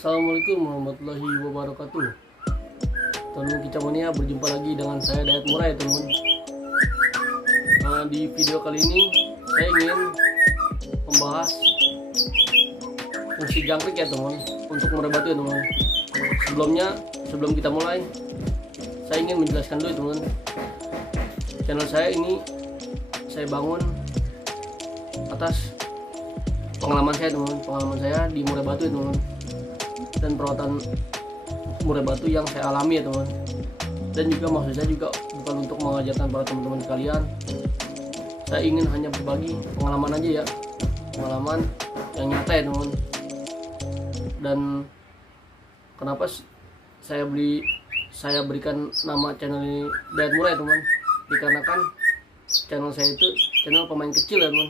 Assalamualaikum warahmatullahi wabarakatuh. Teman-teman Kicamania, berjumpa lagi dengan saya Dayat Murah ya teman. Di video kali ini saya ingin membahas fungsi jangkrik ya teman, untuk merebatu ya teman. Sebelum kita mulai, saya ingin menjelaskan dulu ya teman. Channel saya ini saya bangun atas pengalaman saya teman, pengalaman saya di murai batu ya teman, dan perawatan murai batu yang saya alami ya teman. Dan juga maksud saya juga bukan untuk mengajarkan para teman-teman sekalian, saya ingin hanya berbagi pengalaman aja ya, pengalaman yang nyata ya teman. Dan kenapa saya berikan nama channel ini Dayat Murah ya teman, dikarenakan channel saya itu channel pemain kecil ya teman,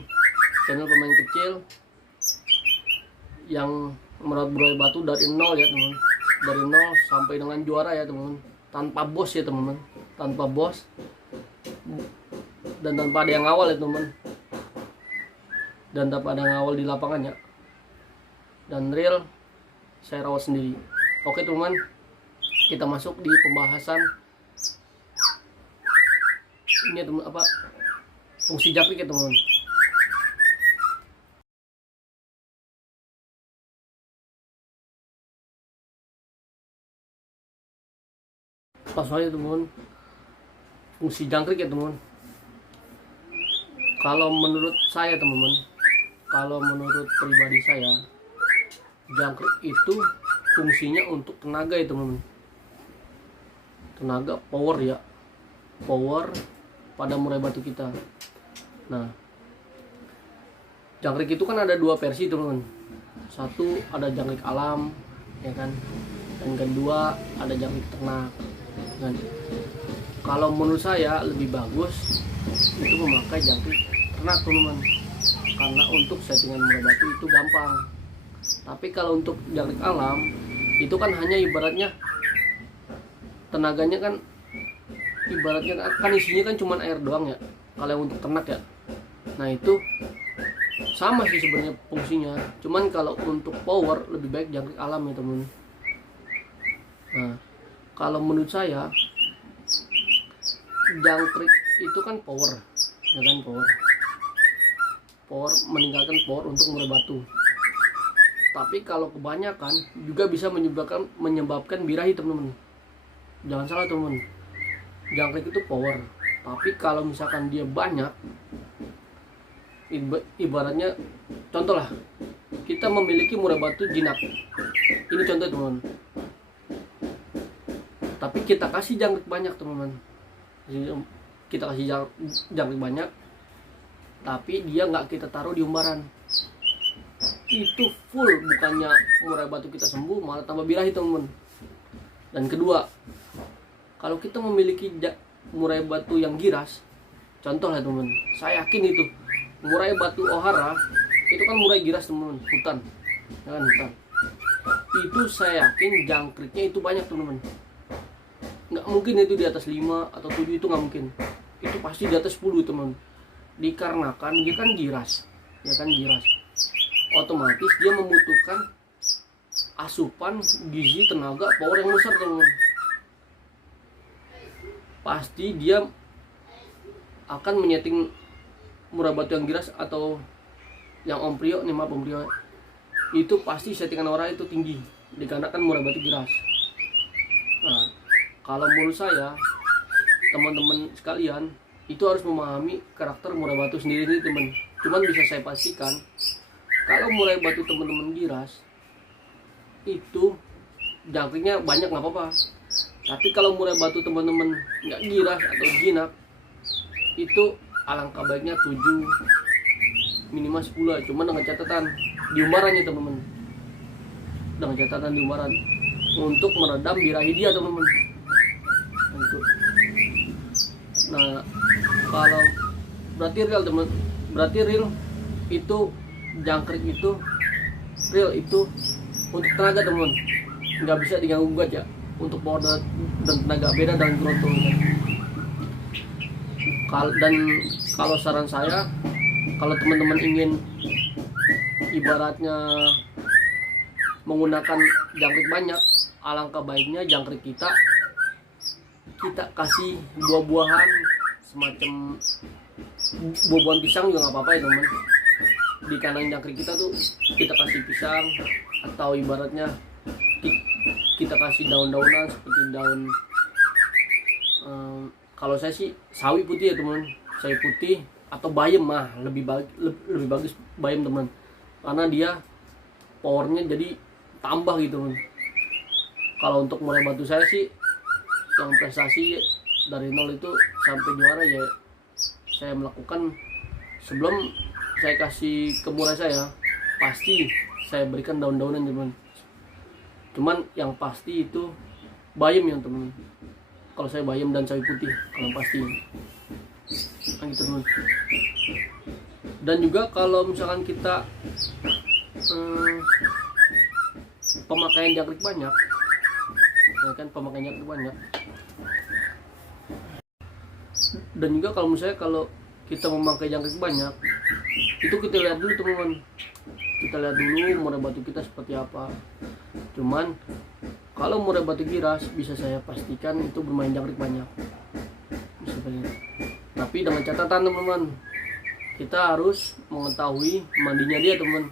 channel pemain kecil yang merawat murai batu dari nol ya teman, dari nol sampai dengan juara ya teman, tanpa bos ya teman, tanpa bos dan tanpa ada yang awal ya teman, dan tanpa ada yang awal di lapangan ya, dan real saya rawat sendiri. Oke teman, kita masuk di pembahasan ini ya teman, fungsi jangkrik ya teman. Langsung aja teman, fungsi jangkrik ya teman. Kalau menurut saya teman-teman, kalau menurut pribadi saya, jangkrik itu fungsinya untuk tenaga ya teman-teman, tenaga, power ya, power pada murai batu kita. Nah, jangkrik itu kan ada dua versi teman-teman. Satu ada jangkrik alam ya kan, dan kedua ada jangkrik ternak. Dan kalau menurut saya lebih bagus itu memakai jangkrik ternak teman-teman, karena untuk settingan murai batu itu gampang. Tapi kalau untuk jangkrik alam itu kan hanya ibaratnya tenaganya kan, ibaratnya kan isinya kan cuma air doang ya kalau yang untuk ternak ya. Nah itu sama sih sebenarnya fungsinya, cuman kalau untuk power lebih baik jangkrik alam ya teman. Nah kalau menurut saya jangkrik itu kan power ya kan, power meninggalkan power untuk murai batu. Tapi kalau kebanyakan juga bisa menyebabkan birahi teman-teman. Jangan salah teman, jangkrik itu power, tapi kalau misalkan dia banyak, ibaratnya contoh lah, kita memiliki murai batu jinak, ini contoh teman, tapi kita kasih jangkrik banyak teman-teman, kita kasih jangkrik banyak, tapi dia nggak kita taruh di umbaran, itu full, bukannya murai batu kita sembuh malah tambah birahi teman-teman. Dan kedua, kalau kita memiliki murai batu yang giras, contoh lah teman, saya yakin itu murai batu Ohara itu kan murai giras teman-teman, hutan ya kan, hutan itu saya yakin jangkriknya itu banyak teman-teman. Nggak mungkin itu di atas 5 atau 7, itu nggak mungkin, itu pasti di atas 10 teman, dikarenakan dia kan giras ya kan, giras otomatis dia membutuhkan asupan gizi, tenaga, power yang besar teman. Pasti dia akan menyeting murai batu yang giras atau yang omprio nih, maaf omprio, itu pasti settingan orang itu tinggi dikarenakan murai batu giras. Nah kalau menurut saya teman-teman sekalian itu harus memahami karakter murai batu sendiri nih teman. Cuman bisa saya pastikan kalau murai batu teman-teman giras itu jangkriknya banyak nggak apa-apa. Tapi kalau murai batu teman-teman nggak giras atau jinak, itu alangkah baiknya 7 minimal 10, cuman dengan catatan di umbarannya teman-teman, dengan catatan di umbaran untuk meredam birahi dia teman-teman. Nah kalau berarti real teman, berarti real itu jangkrik itu real itu untuk tenaga teman, nggak bisa diganggu gugat ya, untuk power dan tenaga beda dengan grotto. Dan kalau saran saya, kalau teman-teman ingin ibaratnya menggunakan jangkrik banyak, alangkah baiknya jangkrik kita kasih buah-buahan semacam buah-buahan pisang juga nggak apa-apa ya teman. Di kandang jangkrik kita tuh kita kasih pisang, atau ibaratnya kita kasih daun-daunan seperti daun kalau saya sih sawi putih ya teman, sawi putih atau bayam mah lebih bagus bayam teman, karena dia powernya jadi tambah gitu teman. Kalau untuk murai batu saya sih yang prestasi dari nol itu sampai juara ya, saya melakukan sebelum saya kasih ke murai saya pasti saya berikan daun-daunan teman. Cuman yang pasti itu bayam yang teman. Kalau saya bayam dan sawi putih kalau pasti. Nah, gitu teman. Dan juga kalau misalkan kita pemakaian jangkrik banyak, ya kan, pemakaian jangkrik banyak. Dan juga kalau misalnya kalau kita memakai jangkrik banyak, itu kita lihat dulu teman-teman. Kita lihat dulu murai batu kita seperti apa. Cuman kalau murai batu giras bisa saya pastikan itu bermain jangkrik banyak. Bisa banyak. Tapi dengan catatan teman-teman, kita harus mengetahui mandinya dia teman.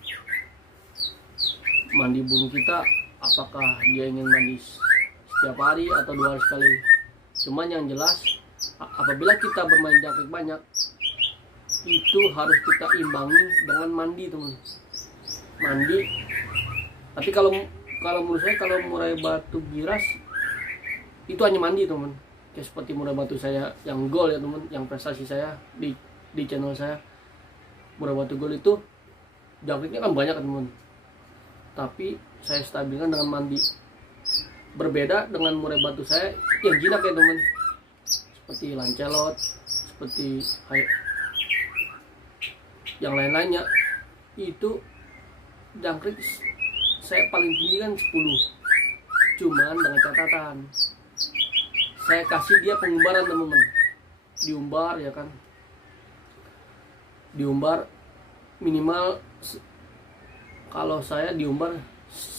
Mandi burung kita apakah dia ingin mandi setiap hari atau 2 hari sekali. Cuman yang jelas apabila kita bermain jangkrik banyak, itu harus kita imbangi dengan mandi teman. Mandi. Tapi kalau menurut saya kalau murai batu giras itu hanya mandi teman. Kayak seperti murai batu saya yang gold ya teman, yang prestasi saya di channel saya. Murai batu gold itu jangkriknya kan banyak teman. Tapi saya stabilkan dengan mandi. Berbeda dengan murai batu saya yang jinak ya teman. Seperti lancelot, seperti yang lain-lainnya, itu jangkrik saya paling tinggi kan 10. Cuman dengan catatan saya kasih dia pengumbaran teman-teman. Diumbar ya kan. Diumbar minimal kalau saya diumbar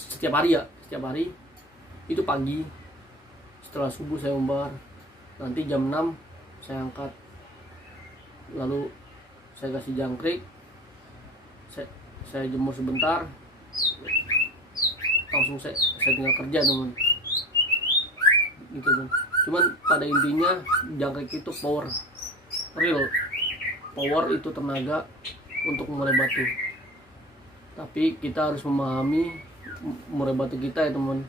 setiap hari ya, setiap hari. Itu pagi setelah subuh saya umbar, nanti jam 6 saya angkat, lalu saya kasih jangkrik, saya jemur sebentar, langsung saya tinggal kerja teman gitu teman. Cuman pada intinya jangkrik itu power, real power itu tenaga untuk murai batu. Tapi kita harus memahami murai batu kita ya teman.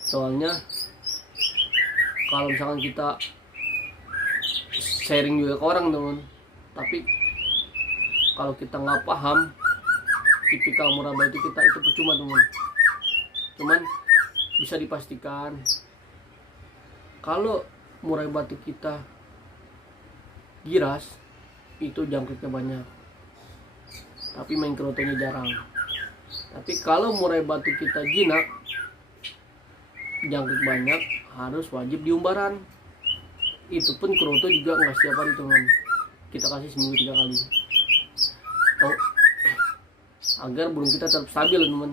Soalnya kalau misalkan kita sharing juga ke orang teman, tapi kalau kita nggak paham tipikal murai batu kita, itu percuma teman. Cuman bisa dipastikan kalau murai batu kita giras itu jangkriknya banyak, tapi main kerotonya jarang. Tapi kalau murai batu kita jinak, jangkrik banyak, harus wajib diumbaran. Itu pun keroto juga nggak setiap hari teman, kita kasih seminggu 3 kali. Oh, agar burung kita tetap stabil teman.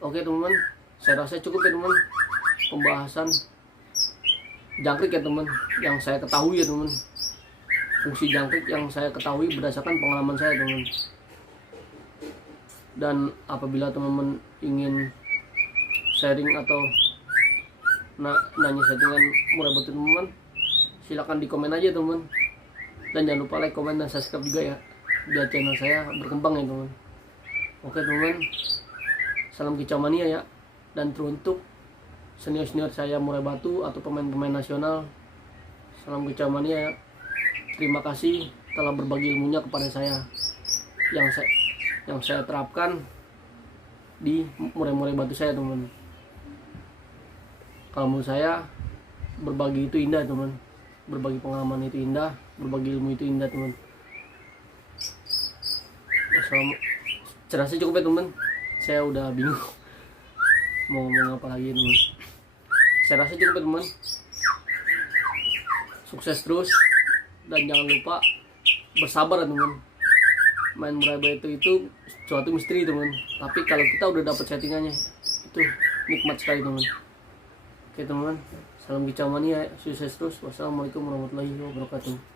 Oke teman, saya rasa cukup ya teman pembahasan jangkrik ya teman, yang saya ketahui ya teman. Fungsi jangkrik yang saya ketahui berdasarkan pengalaman saya teman. Dan apabila teman-teman ingin sharing atau nanya settingan murai batu teman, silakan di komen aja teman. Dan jangan lupa like, komen, dan subscribe juga ya, biar channel saya berkembang ya teman. Oke teman, salam kicau mania ya. Dan teruntuk senior-senior saya murai batu atau pemain-pemain nasional, salam kicau mania ya. Terima kasih telah berbagi ilmunya kepada saya, yang saya terapkan di murai-murai batu saya teman. Kalau menurut saya berbagi itu indah teman, berbagi pengalaman itu indah, berbagi ilmu itu indah teman. Saya rasa cukup ya teman, saya udah bingung mau ngomong apa lagi teman. Saya rasa cukup ya teman, sukses terus dan jangan lupa bersabar ya teman. main Murabaya itu suatu misteri teman. Tapi kalau kita udah dapat settingannya itu nikmat sekali teman. Oke teman, salam kicau mania, sukses terus. Wassalamualaikum warahmatullahi wabarakatuh.